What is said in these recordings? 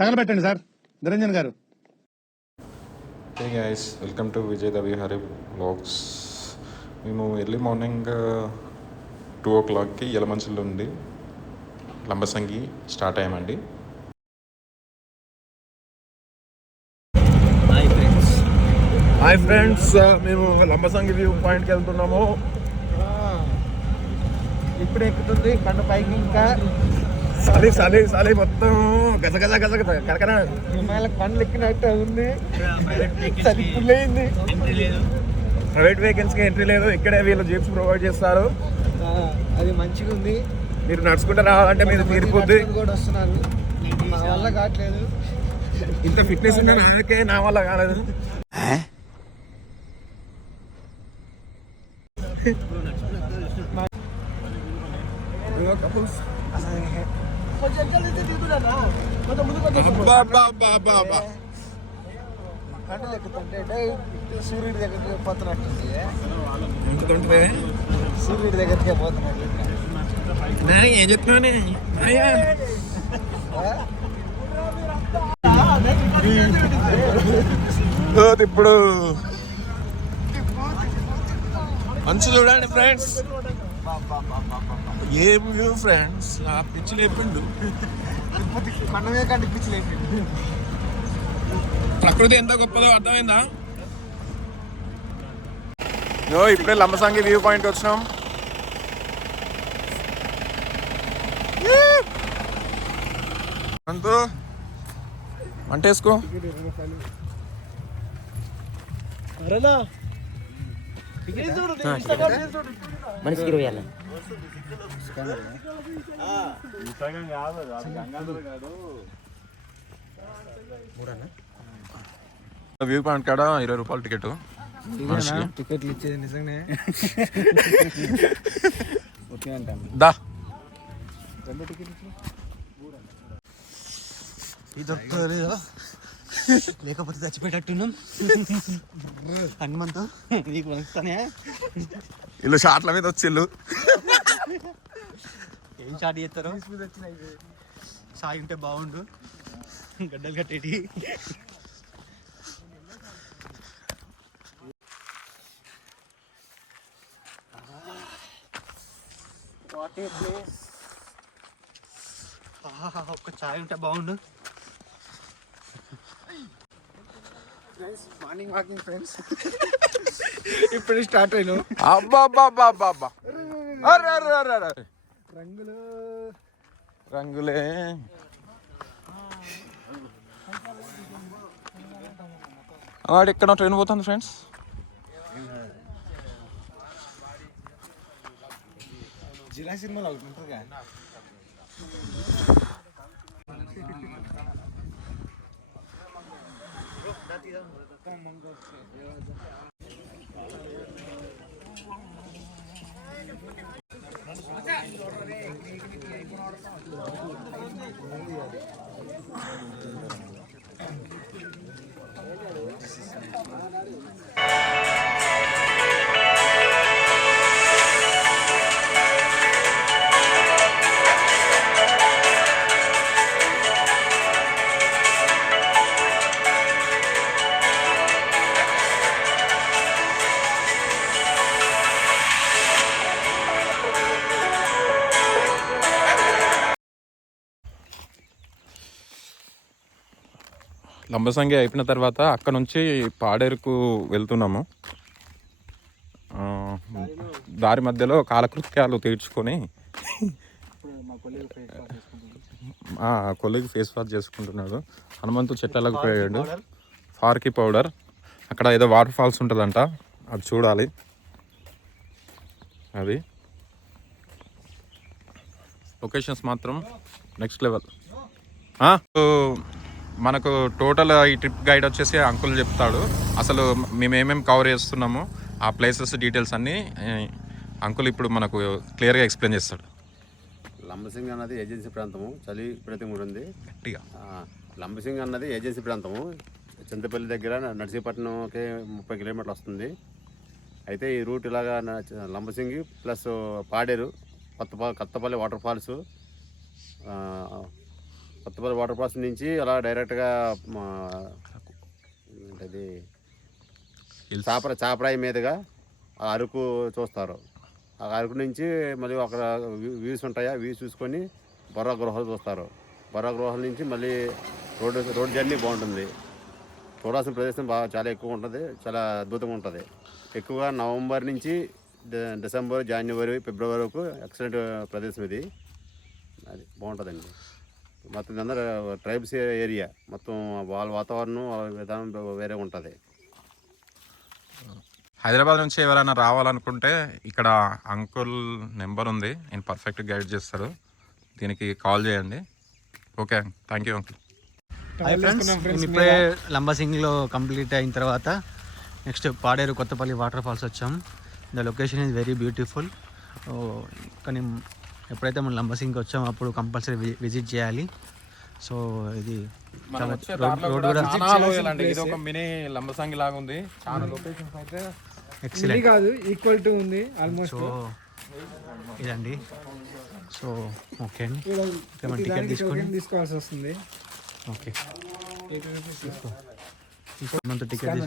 తగలబెట్టండి sir Niranjan గారు. Hey guys, welcome to Vijay the Vihari vlogs. మేము early morning 2 o'clockకి యలమంచిలో నుండి లంబసంగి స్టార్ట్ అయ్యామండి. హాయ్ ఫ్రెండ్స్, మేము లంబసంగి వ్యూ పాయింట్కి వెళ్తున్నాము. ఇప్పుడు ఎక్కుతుంది కొండ పైకి. ఇంకా చలి మొత్తం గజగజ కరకర కొండలు ఎక్కినట్టు ఉంది. చలి ఫుల్ అయింది. ప్రైవేట్ వెహికల్స్కి ఎంట్రీ లేదు. ఇక్కడే వీళ్ళు జీప్స్ ప్రొవైడ్ చేస్తారు. అది మంచిగా ఉంది. మీరు నడుచుకుంటూ రావాలంటే మీరు తీరిపోద్ది. కూడా వస్తున్నారు, నా వల్ల కావట్లేదు. ఇంత ఫిట్నెస్ ఉంటే నాకే నా వల్ల కాలేదు. కొండలు ఎక్కుతుంటే సూర్యుడి దగ్గరికి పోతున్నట్టుంది. సూర్యుడి దగ్గరికి పోతున్నట్టు. ఏం చెప్తున్నానే ఇప్పుడు మంచి చూడండి ఫ్రెండ్స్, ఏం వ్యూ ఫ్రెండ్స్. ఆ పిచ్చి లేపిండు, కొండమే కంటే పిచ్చి లేపిండు. ప్రకృతి ఎంత గొప్పదో అర్థమైందా? ఇప్పుడే లంబసంగి వ్యూ పాయింట్ వచ్చినాం. అంటూ అంటేసుకో. మనిషికి 20 అన్న. వ్యూ పాయింట్ కాడ 20 రూపాయలు టికెట్. టికెట్లు ఇచ్చేది నిజంగానే దా లేకపోతే చచ్చిపోయేటట్టున్నాం. హనుమంతు నీకు వస్తానే. వీళ్ళు షాట్ల మీద వచ్చిళ్ళు. ఏం షాట్ చేస్తారు? సాయి ఉంటే బాగుండు. గడ్డలు కట్టేటి. What a place. ఒక్క చాయ్ ఉంటే బాగుండు. Friends, morning walking friends. ఇప్పుడు స్టార్ట్ అయినా. అబ్బా రంగులు రంగులే. వాడు ఎక్కడ ట్రైన్ పోతుంది ఫ్రెండ్స్. జిల్లా సినిమాలో ఒకటి ఉంటుందిగా. లంబసంగి అయిపోయిన తర్వాత అక్కడ నుంచి పాడేరుకు వెళ్తున్నాము. దారి మధ్యలో కాలకృత్యాలు తీర్చుకొని కొలిగి ఫేస్ వాష్ చేసుకుంటున్నాడు. హనుమంతు చెట్లకు పోయాడు. ఫార్కి పౌడర్. అక్కడ ఏదో వాటర్ ఫాల్స్ ఉంటుందంట, అది చూడాలి. అది లొకేషన్స్ మాత్రం నెక్స్ట్ లెవెల్. మనకు టోటల్ ఈ ట్రిప్ గైడ్ వచ్చేసి అంకుల్ చెప్తాడు. అసలు మేము ఏమేమి కవర్ చేస్తున్నాము, ఆ ప్లేసెస్ డీటెయిల్స్ అన్నీ అంకుల్ ఇప్పుడు మనకు క్లియర్గా ఎక్స్ప్లెయిన్ చేస్తాడు. లంబసింగి అన్నది ఏజెన్సీ ప్రాంతము, చలి విపరీతంగా ఉంటుంది గట్టిగా. లంబసింగి అన్నది ఏజెన్సీ ప్రాంతము, చింతపల్లి దగ్గర నర్సీపట్నంకి 30 కిలోమీటర్లు వస్తుంది. అయితే ఈ రూట్ ఇలాగా Lambasingi plus Paderu, Kothapalli waterfalls, Kothapalli waterfalls నుంచి అలా డైరెక్ట్గా ఏంటది చాపరాయి మీదుగా ఆ అరకు చూస్తారు. ఆ అరకు నుంచి మళ్ళీ అక్కడ వ్యూస్ ఉంటాయా, వ్యూస్ చూసుకొని బొర్రా గృహాలు చూస్తారు. బొర్రా గృహాల నుంచి మళ్ళీ రోడ్ జర్నీ బాగుంటుంది. చూడాల్సిన ప్రదేశం చాలా ఎక్కువ ఉంటుంది, చాలా అద్భుతంగా ఉంటుంది. ఎక్కువగా నవంబర్ నుంచి డిసెంబర్, జనవరి, ఫిబ్రవరి వరకు ఎక్సలెంట్ ప్రదేశం ఇది. అది బాగుంటుందండి. మొత్తం అందరూ ట్రైబ్స్ ఏరియా, మొత్తం వాళ్ళ వాతావరణం, వాళ్ళ విధానం వేరే ఉంటుంది. హైదరాబాద్ నుంచి ఎవరైనా రావాలనుకుంటే ఇక్కడ అంకుల్ నెంబర్ ఉంది, నేను పర్ఫెక్ట్ గైడ్ చేస్తారు. దీనికి కాల్ చేయండి. Okay, thank you uncle. Hi friends, మేము ఇప్పుడే లంబసింగిలో కంప్లీట్ అయిన తర్వాత next Paderu Kothapalli water falls వచ్చాం. The location is very beautiful. కానీ ఎప్పుడైతే మనం లంబసింగ్కి వచ్చామో అప్పుడు కంపల్సరీ విజిట్ చేయాలి. సో ఇది రోడ్ కూడా ఇది ఒక మినీ లంబసింగి లాగా ఉంది. చాలా లొకేషన్స్ అయితే ఎక్సలెంట్ కాదు, ఈక్వల్ టు ఉంది ఆల్మోస్ట్. సో ఇదండి. సో ఓకే అండి, మనం టికెట్ తీసుకోవాల్సి వస్తుంది. ఓకే, మనతో టికెట్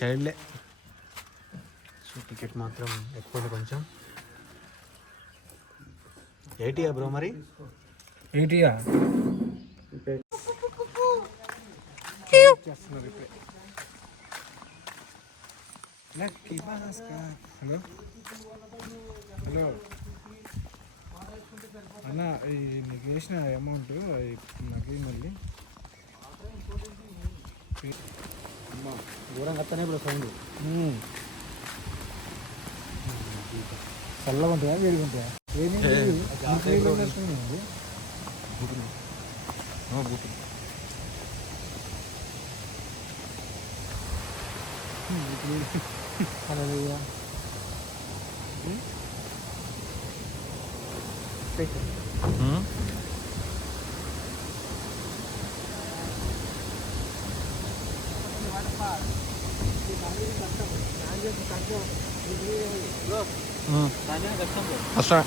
చైల్డ్లే. సో టికెట్ మాత్రం ఎక్కువ కొంచెం 80 బ్రో. మరి 80 హలో హలో అన్న, నీకు వేసిన అమౌంట్ నాకు మళ్ళీ దూరం వస్తానే ఇప్పుడు సౌండ్ చల్లగా ఉంటాయా, వేడిగా ఉంటాయా? కష్టం.